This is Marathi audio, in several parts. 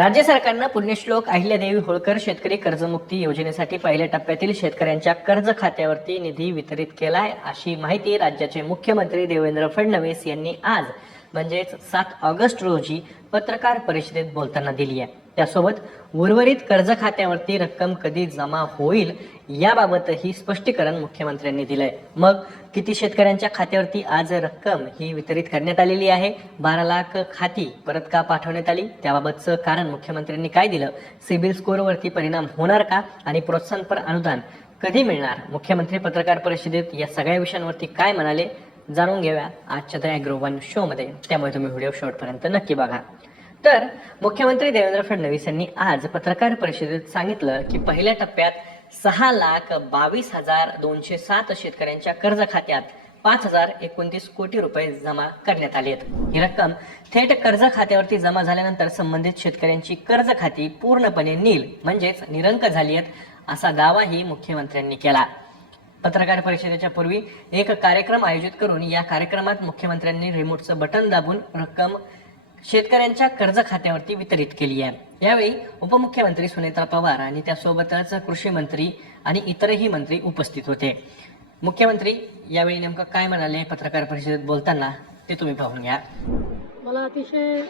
राज्य सरकारनं पुण्यश्लोक अहिल्यादेवी होळकर शेतकरी कर्जमुक्ती योजनेसाठी पहिल्या टप्प्यातील शेतकऱ्यांच्या कर्ज खात्यावरती निधी वितरित केलाय, अशी माहिती राज्याचे मुख्यमंत्री देवेंद्र फडणवीस यांनी आज म्हणजेच 7 ऑगस्ट रोजी पत्रकार परिषदेत बोलताना दिली आहे। त्यासोबत उर्वरित कर्ज खात्यावरती रक्कम कधी जमा होईल याबाबतही स्पष्टीकरण मुख्यमंत्र्यांनी दिलंय। मग किती शेतकऱ्यांच्या खात्यावरती आज रक्कम ही वितरित करण्यात आलेली आहे, 12 लाख खाती परत का पाठवण्यात आली, त्याबाबतचं कारण मुख्यमंत्र्यांनी काय दिलं, सिबिल स्कोअरवरती परिणाम होणार का आणि प्रोत्साहनपर अनुदान कधी मिळणार, मुख्यमंत्री पत्रकार परिषदेत या सगळ्या विषयांवरती काय म्हणाले जाणून घेऊया आजच्या द ॲग्रो वन शो मध्ये। त्यामुळे तुम्ही व्हिडिओ शेवटपर्यंत नक्की बघा। तर मुख्यमंत्री देवेंद्र फडणवीस यांनी आज पत्रकार परिषदेत सांगितलं की पहिल्या टप्प्यात 6,22,207 शेतकऱ्यांच्या कर्ज खात्यात 5,029 कोटी रुपये जमा करण्यात आले आहेत। ही रक्कम थेट कर्ज खात्यावरती जमा झाल्यानंतर संबंधित शेतकऱ्यांची कर्ज खाती पूर्णपणे नील म्हणजेच निरंक झाली आहेत, असा दावाही मुख्यमंत्र्यांनी केला। पत्रकार परिषदेच्या पूर्वी एक कार्यक्रम आयोजित करून या कार्यक्रमात मुख्यमंत्र्यांनी रिमोटचं बटन दाबून रक्कम शेतकऱ्यांच्या कर्ज खात्यावरती वितरित केली आहे। यावेळी उपमुख्यमंत्री सुनेत्रा पवार आणि त्यासोबतच कृषी मंत्री आणि इतरही मंत्री उपस्थित होते। मुख्यमंत्री यावेळी नेमकं काय म्हणाले पत्रकार परिषदेत बोलताना ते तुम्ही पाहून घ्या। मला अतिशय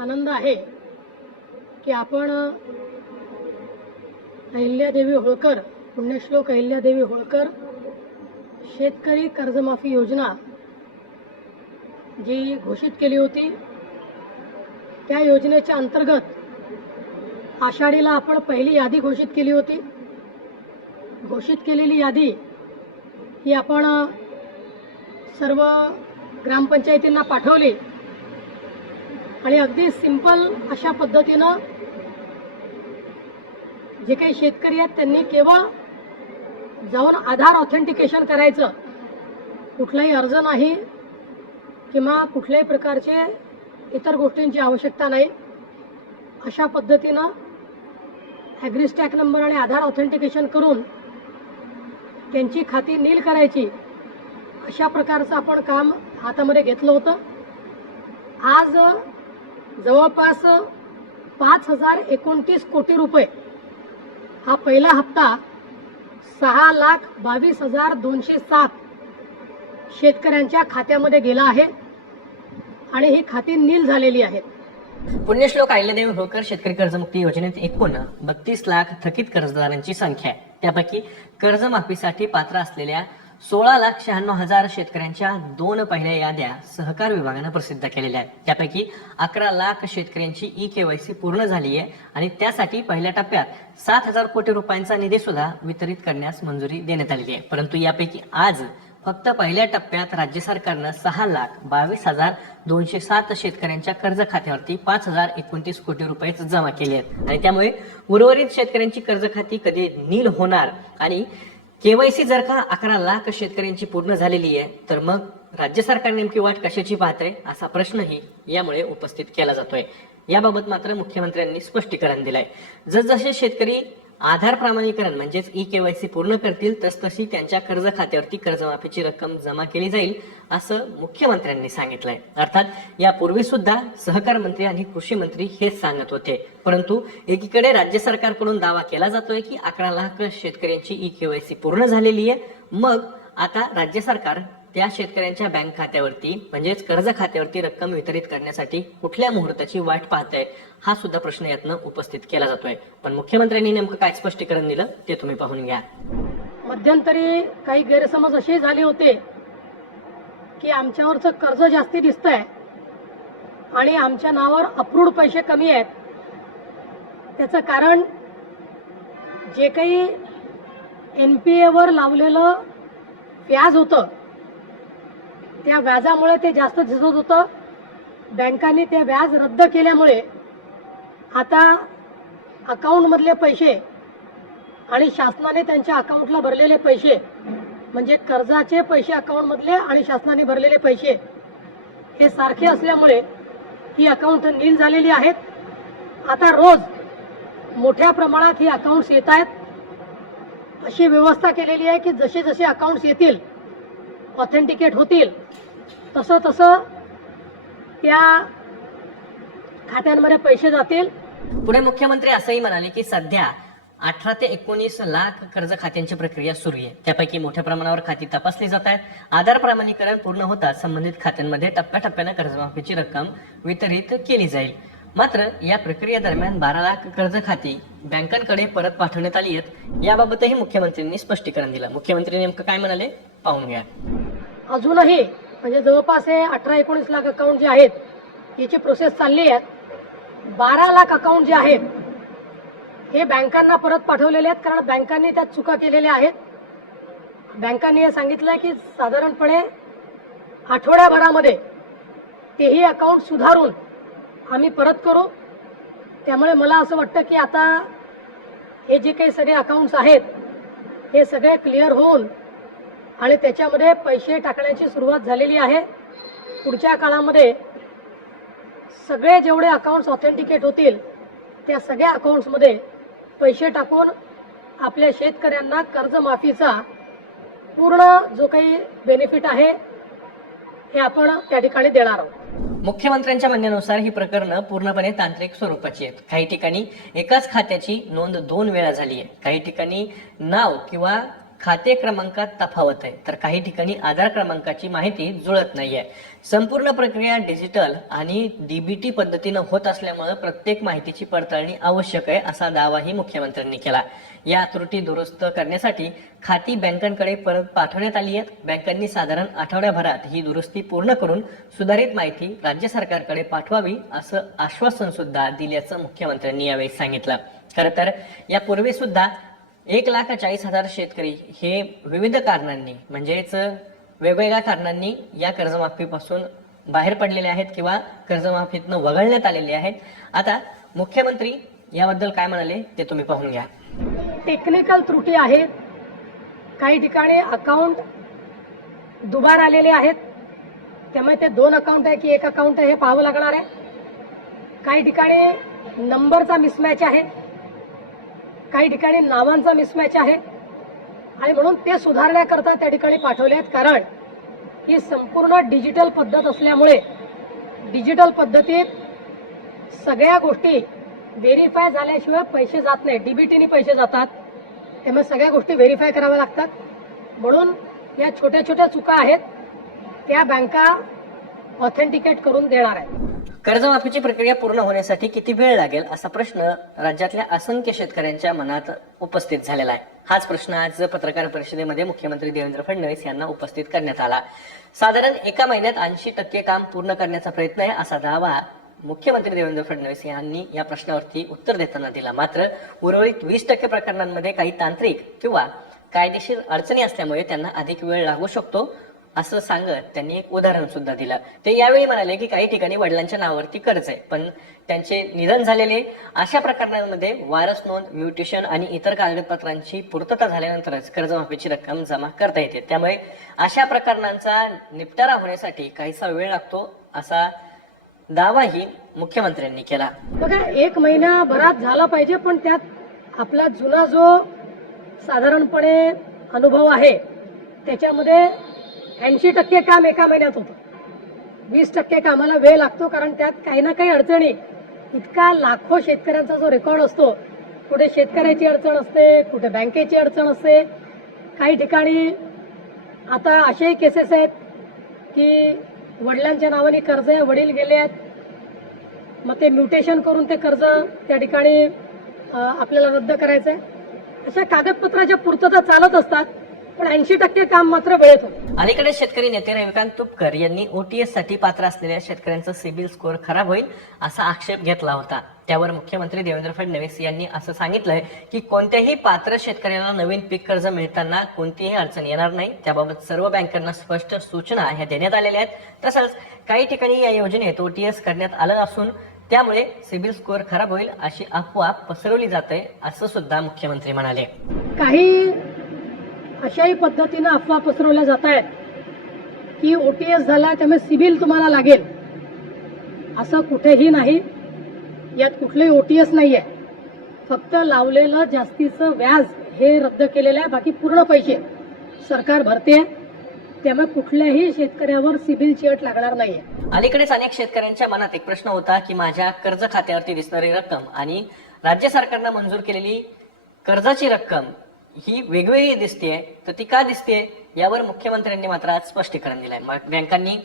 आनंद आहे की आपण अहिल्यादेवी होळकर, पुण्यश्लोक अहिल्यादेवी होळकर शेतकरी कर्जमाफी योजना जी घोषित केली होती, त्या योजनेच्या अंतर्गत आषाढीला आपण पहिली यादी घोषित केली होती। घोषित केलेली यादी ही आपण सर्व ग्रामपंचायतींना पाठवली आणि अगदी सिंपल अशा पद्धतीनं जे काही शेतकरी आहेत त्यांनी केवळ जाऊन आधार ऑथेंटिकेशन करायचं, कुठलाही अर्ज नाही किंवा कुठल्याही प्रकारचे इतर गोष्टींची आवश्यकता नाही, अशा पद्धतीनं ॲग्रीस्टॅक नंबर आणि आधार ऑथेंटिकेशन करून त्यांची खाती नील करायची, अशा प्रकारचं आपण काम हातामध्ये घेतलं होतं। आज जवळपास 5,029 कोटी रुपये हा पहिला हप्ता 6,22,207 शेतकऱ्यांच्या खात्यामध्ये गेला आहे आणि ही खाती नील झालेली आहेत। पुण्यश्लोक अहिल्यादेवी होळकर शेतकरी कर्जमुक्ती योजनेत एकूण 32 लाख थकीत कर्जदारांची संख्या आहे। त्यापैकी कर्जमाफीसाठी पात्र असलेल्या 16,96,000 शेतकऱ्यांच्या 2 पहिल्या याद्या सहकार विभागानं प्रसिद्ध केलेल्या आहेत। त्यापैकी 11 लाख शेतकऱ्यांची ई-केवायसी पूर्ण झाली आहे आणि त्यासाठी पहिल्या टप्प्यात 7,000 कोटी रुपयांचा निधी सुद्धा वितरित करण्यास मंजुरी देण्यात आलेली आहे। परंतु यापैकी आज फक्त पहिल्या टप्प्यात राज्य सरकारनं 6,22,207 शेतकऱ्यांच्या कर्ज खात्यावरती 5,029 कोटी रुपये जमा केले आहेत आणि त्यामुळे उर्वरित शेतकऱ्यांची कर्ज खाती कधी नील होणार आणि केवायसी जर का 11 लाख शेतकऱ्यांची पूर्ण झालेली आहे तर मग राज्य सरकार नेमकी वाट कशाची पाहते, असा प्रश्नही यामुळे उपस्थित केला जातोय। याबाबत मात्र मुख्यमंत्र्यांनी स्पष्टीकरण दिलंय। जसजसे शेतकरी आधार प्रमाणीकरण म्हणजेच ई-केवायसी पूर्ण करतील तसतशी त्यांच्या कर्ज खात्यावरती कर्जमाफीची रक्कम जमा केली जाईल, असं मुख्यमंत्र्यांनी सांगितलंय। अर्थात यापूर्वी सुद्धा सहकार मंत्री आणि कृषी मंत्री हेच सांगत होते, परंतु एकीकडे राज्य सरकारकडून दावा केला जातोय की 11 लाख शेतकऱ्यांची ई-केवायसी पूर्ण झालेली आहे, मग आता राज्य सरकार त्या शेतकऱ्यांच्या बँक खात्यावरती म्हणजेच कर्ज खात्यावरती रक्कम वितरित करण्यासाठी कुठल्या मुहूर्ताची वाट पाहताय, हा सुद्धा प्रश्न यातनं उपस्थित केला जातोय। पण मुख्यमंत्र्यांनी नेमकं काय स्पष्टीकरण दिलं ते तुम्ही पाहून घ्या। मध्यंतरी काही गैरसमज असे झाले होते की आमच्यावरचं कर्ज जास्ती दिसतंय आणि आमच्या नावावर अप्रूव्ड पैसे कमी आहेत। त्याचं कारण जे काही NPA वर लावलेलं व्याज होतं त्या व्याजामुळे ते जास्त दिसत होतं। बँकांनी ते व्याज रद्द केल्यामुळे आता अकाउंटमधले पैसे आणि शासनाने त्यांच्या अकाउंटला भरलेले पैसे म्हणजे कर्जाचे पैसे अकाउंटमधले आणि शासनाने भरलेले पैसे हे सारखे असल्यामुळे ही अकाउंट नील झालेली आहेत। आता रोज मोठ्या प्रमाणात ही अकाउंट्स येत आहेत। अशी व्यवस्था केलेली आहे की जसे जसे अकाउंट्स येतील, ऑथेंटिकेट होतील, तसं तसं त्या खात्यांमध्ये पैसे जातील पुढे मुख्यमंत्री असंही म्हणाले की सध्या 18 ते 19 लाख कर्ज खात्यांची प्रक्रिया सुरू आहे. त्यापैकी मोठ्या प्रमाणावर खाती तपासली जात आहेत. आधार प्रमाणीकरण पूर्ण होताच संबंधित खात्यांमध्ये टप्प्याटप्प्यानं कर्जमाफीची रक्कम वितरित केली जाईल. मात्र या प्रक्रियेदरम्यान 12 लाख कर्ज खाती बँकांकडे परत पाठवण्यात आली आहेत. याबाबतही मुख्यमंत्र्यांनी स्पष्टीकरण दिलं. मुख्यमंत्री नेमकं काय म्हणाले पाहून घ्या. अजूनही म्हणजे जवळपास हे 18-19 लाख अकाउंट जे आहेत याची प्रोसेस चालली आहे. 12 लाख अकाउंट जे आहेत हे बँकांना परत पाठवलेले आहेत, कारण बँकांनी त्यात चुका केलेल्या आहेत. बँकांनी हे सांगितलंय की साधारणपणे आठवड्याभरामध्ये तेही अकाउंट सुधारून आम्ही परत करू. त्यामुळे मला असं वाटतं की आता हे जे काही सगळे अकाउंट्स आहेत हे सगळे क्लिअर होऊन आणि त्याच्यामध्ये पैसे टाकण्याची सुरुवात झालेली आहे. पुढच्या काळामध्ये सगळे जेवढे अकाउंट्स ऑथेंटिकेट होतील त्या सगळ्या अकाउंट्समध्ये पैसे टाकून आपल्या शेतकऱ्यांना कर्जमाफीचा पूर्ण जो काही बेनिफिट आहे हे आपण त्या ठिकाणी देणार आहोत. मुख्यमंत्र्यांच्या म्हणण्यानुसार ही प्रकरणं पूर्णपणे तांत्रिक स्वरूपाची आहेत. काही ठिकाणी एकाच खात्याची नोंद 2 वेळा झाली आहे. काही ठिकाणी नाव किंवा खाते क्रमांकात तफावत आहे, तर काही ठिकाणी आधार क्रमांकाची माहिती जुळत नाहीये. संपूर्ण प्रक्रिया डिजिटल आणि डीबीटी पद्धतीनं होत असल्यामुळे प्रत्येक माहितीची पडताळणी आवश्यक आहे, असा दावाही मुख्यमंत्र्यांनी केला. या त्रुटी दुरुस्त करण्यासाठी खाती बँकांकडे परत पाठवण्यात आली आहेत. बँकांनी साधारण आठवड्याभरात ही दुरुस्ती पूर्ण करून सुधारित माहिती राज्य सरकारकडे पाठवावी असं आश्वासन सुद्धा दिल्याचं मुख्यमंत्र्यांनी यावेळी सांगितलं. खरं तर यापूर्वी सुद्धा 1,40,000 शेतकरी हे विविध कारणांनी म्हणजेच वेगवेगळ्या कारणांनी या कर्जमाफीपासून बाहेर पडलेले आहेत किंवा कर्जमाफीतनं वगळण्यात आलेले आहेत. आता मुख्यमंत्री याबद्दल काय म्हणाले ते तुम्ही पाहून घ्या. टेक्निकल त्रुटी आहेत. काही ठिकाणी अकाउंट दुबार आलेले आहेत, त्यामुळे ते 2 अकाउंट आहे की 1 अकाउंट आहे हे पाहावं लागणार आहे. काही ठिकाणी नंबरचा मिसमॅच आहे, काही ठिकाणी नावांचा मिसमॅच आहे आणि म्हणून ते सुधारण्याकरता त्या ठिकाणी पाठवले आहेत. कारण ही संपूर्ण डिजिटल पद्धत असल्यामुळे डिजिटल पद्धतीत सगळ्या गोष्टी व्हेरीफाय झाल्याशिवाय पैसे जात नाही. डीबीटीने पैसे जातात, त्यामुळे सगळ्या गोष्टी व्हेरीफाय कराव्या लागतात. म्हणून या छोट्या छोट्या चुका आहेत त्या बँका ऑथेंटिकेट करून देणार आहेत. कर्जमाफीची प्रक्रिया पूर्ण होण्यासाठी किती वेळ लागेल असा प्रश्न राज्यातल्या असंख्य शेतकऱ्यांच्या मनात उपस्थित झालेला आहे. हाच प्रश्न आज पत्रकार परिषदेमध्ये मुख्यमंत्री देवेंद्र फडणवीस यांना उपस्थित करण्यात आला. साधारण 1 महिन्यात 80% काम पूर्ण करण्याचा प्रयत्न आहे असा दावा मुख्यमंत्री देवेंद्र फडणवीस यांनी या प्रश्नावरती उत्तर देताना दिला. मात्र उर्वरित 20% प्रकरणांमध्ये काही तांत्रिक किंवा कायदेशीर अडचणी असल्यामुळे त्यांना अधिक वेळ लागू शकतो असं सांगत त्यांनी एक उदाहरण सुद्धा दिलं. ते यावेळी म्हणाले की काही ठिकाणी वडिलांच्या नावावरती कर्ज आहे, पण त्यांचे निधन झालेले अशा प्रकरणांमध्ये वारस नोंद, म्युटेशन आणि इतर कागदपत्रांची पूर्तता झाल्यानंतरच कर्जमाफीची रक्कम जमा करता येते. त्यामुळे अशा प्रकरणांचा निपटारा होण्यासाठी काहीसा वेळ लागतो असा दावाही मुख्यमंत्र्यांनी केला. बघा, 1 महिन्याभरात झाला पाहिजे, पण त्यात आपला जुना जो साधारणपणे अनुभव आहे त्याच्यामध्ये 80% काम 1 महिन्यात होतं. 20% कामाला वेळ लागतो, कारण त्यात काही ना काही अडचणी, इतका लाखो शेतकऱ्यांचा जो रेकॉर्ड असतो, कुठे शेतकऱ्याची अडचण असते, कुठे बँकेची अडचण असते. काही ठिकाणी आता असेही केसेस आहेत की वडिलांच्या नावाने कर्ज आहे, वडील गेले आहेत, मग ते म्युटेशन करून ते कर्ज त्या ठिकाणी आपल्याला रद्द करायचं आहे. अशा कागदपत्राच्या पूर्तता चालत असतात, पण 80% काम मात्र वेळेत होतं. अलीकडे शेतकरी नेते रविकांत तुपकर यांनी ओटीएस साठी पात्र असलेल्या शेतकऱ्यांचा सिबिल स्कोअर खराब होईल असा आक्षेप घेतला होता. त्यावर मुख्यमंत्री देवेंद्र फडणवीस यांनी असं सांगितलंय की कोणत्याही पात्र शेतकऱ्यांना नवीन पीक कर्ज मिळताना कोणतीही अडचण येणार नाही. त्याबाबत सर्व बँकांना स्पष्ट सूचना ह्या देण्यात आलेल्या आहेत. तसंच काही ठिकाणी या योजनेत ओटीएस करण्यात आलं असून त्यामुळे सिबिल स्कोअर खराब होईल अशी अफवा पसरवली जाते असं सुद्धा मुख्यमंत्री म्हणाले. काही अशाही पद्धतीनं अफवा पसरवल्या जात आहेत की ओटीएस झाला त्यामुळे सिबिल तुम्हाला लागेल. असं कुठेही नाही. यात कुठलंही ओटीएस नाहीये. फक्त लावलेलं जास्तीचं व्याज हे रद्द केलेलं आहे. बाकी पूर्ण पैसे सरकार भरते. त्यामुळे कुठल्याही शेतकऱ्यावर सिबिलची अट लागणार नाहीये. अलीकडेच अनेक शेतकऱ्यांच्या मनात एक प्रश्न होता की माझ्या कर्ज खात्यावरती दिसणारी रक्कम आणि राज्य सरकारनं मंजूर केलेली कर्जाची रक्कम ही वेगवेगळी दिसतेय, तर ती का दिसतेय यावर मुख्यमंत्र्यांनी मात्र आज स्पष्टीकरण दिलंय. बँकांनी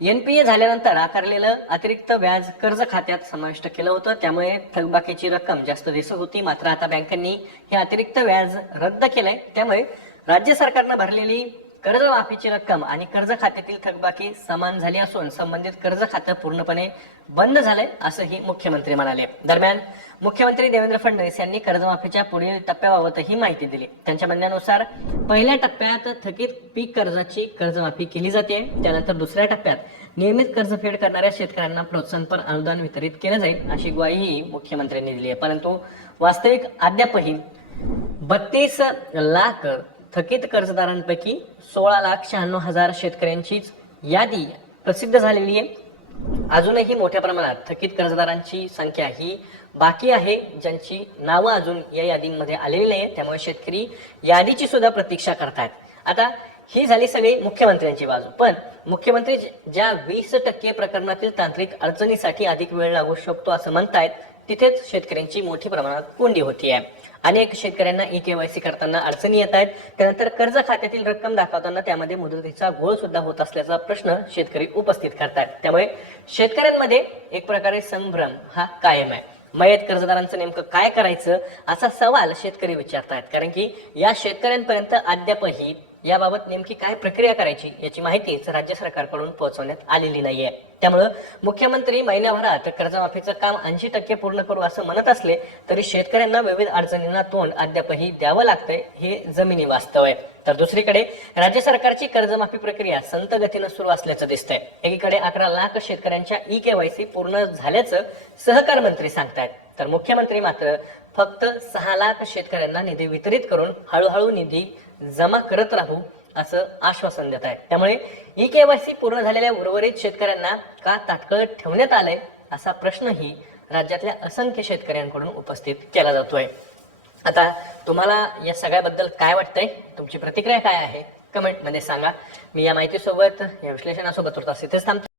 एनपीए झाल्यानंतर आकारलेलं अतिरिक्त व्याज कर्ज खात्यात समाविष्ट केलं होतं, त्यामुळे थकबाकीची रक्कम जास्त दिसत होती. मात्र आता बँकांनी हे अतिरिक्त व्याज रद्द केलंय, त्यामुळे राज्य सरकारनं भरलेली कर्जमाफीची रक्कम आणि कर्ज खात्यातील थकबाकी समान झाली असून संबंधित कर्ज खातं पूर्णपणे बंद झालंय असंही मुख्यमंत्री म्हणाले. दरम्यान मुख्यमंत्री देवेंद्र फडणवीस यांनी कर्जमाफीच्या पुढील टप्प्याबाबतही माहिती दिली. त्यांच्या म्हणण्यानुसार पहिल्या टप्प्यात थकीत पीक कर्जाची कर्जमाफी केली जाते. त्यानंतर दुसऱ्या टप्प्यात नियमित कर्जफेड करणाऱ्या शेतकऱ्यांना प्रोत्साहनपर अनुदान वितरित केलं जाईल अशी ग्वाहीही मुख्यमंत्र्यांनी दिली आहे. परंतु वास्तविक अद्यापही 32 लाख थकीत कर्जदारांपैकी 16,96,000 शेतकऱ्यांचीच यादी प्रसिद्ध झालेली आहे. अजूनही मोठ्या प्रमाणात थकीत कर्जदारांची संख्या ही बाकी आहे, ज्यांची नावं अजून या यादींमध्ये आलेली नाही. त्यामुळे शेतकरी यादीची सुद्धा प्रतीक्षा करतायत. आता ही झाली सगळी मुख्यमंत्र्यांची बाजू, पण मुख्यमंत्री ज्या 20% प्रकरणातील तांत्रिक अडचणीसाठी अधिक वेळ लागू शकतो असं म्हणतायत, तिथेच शेतकऱ्यांची मोठी प्रमाणात कोंडी होती आहे. अनेक शेतकऱ्यांना ई-केवायसी करताना अडचणी येत आहेत. त्यानंतर कर्ज खात्यातील रक्कम दाखवताना त्यामध्ये मुदतीचा घोळ सुद्धा होत असल्याचा प्रश्न शेतकरी उपस्थित करतात. त्यामुळे शेतकऱ्यांमध्ये एक प्रकारे संभ्रम हा कायम आहे. मयत कर्जदारांचं नेमकं काय करायचं असा सवाल शेतकरी विचारतायत, कारण की या शेतकऱ्यांपर्यंत अद्यापही याबाबत नेमकी काय प्रक्रिया करायची याची माहितीच राज्य सरकारकडून पोहोचवण्यात आलेली नाहीये. त्यामुळं मुख्यमंत्री महिन्याभरात कर्जमाफीचं काम 80% पूर्ण करू असं म्हणत असले तरी शेतकऱ्यांना विविध अडचणींना तोंड अद्यापही द्यावं लागतंय, हे जमिनी वास्तव आहे. तर दुसरीकडे राज्य सरकारची कर्जमाफी प्रक्रिया संत गतीनं सुरू असल्याचं दिसतंय. एकीकडे 11 लाख शेतकऱ्यांच्या ई-केवायसी पूर्ण झाल्याचं सहकार मंत्री सांगतायत, तर मुख्यमंत्री मात्र फक्त 6 लाख शेतकऱ्यांना निधी वितरित करून हळूहळू निधी जमा करत राहू असं आश्वासन देत आहे. त्यामुळे ई-केवायसी पूर्ण झालेल्या उर्वरित शेतकऱ्यांना का तात्काळ ठेवण्यात आलंय असा प्रश्नही राज्यातल्या असंख्य शेतकऱ्यांकडून उपस्थित केला जातोय. आता तुम्हाला या सगळ्याबद्दल काय वाटतंय, तुमची प्रतिक्रिया काय आहे कमेंटमध्ये सांगा. मी या माहितीसोबत या विश्लेषणासोबत तुर्तास इथेच थांबतो.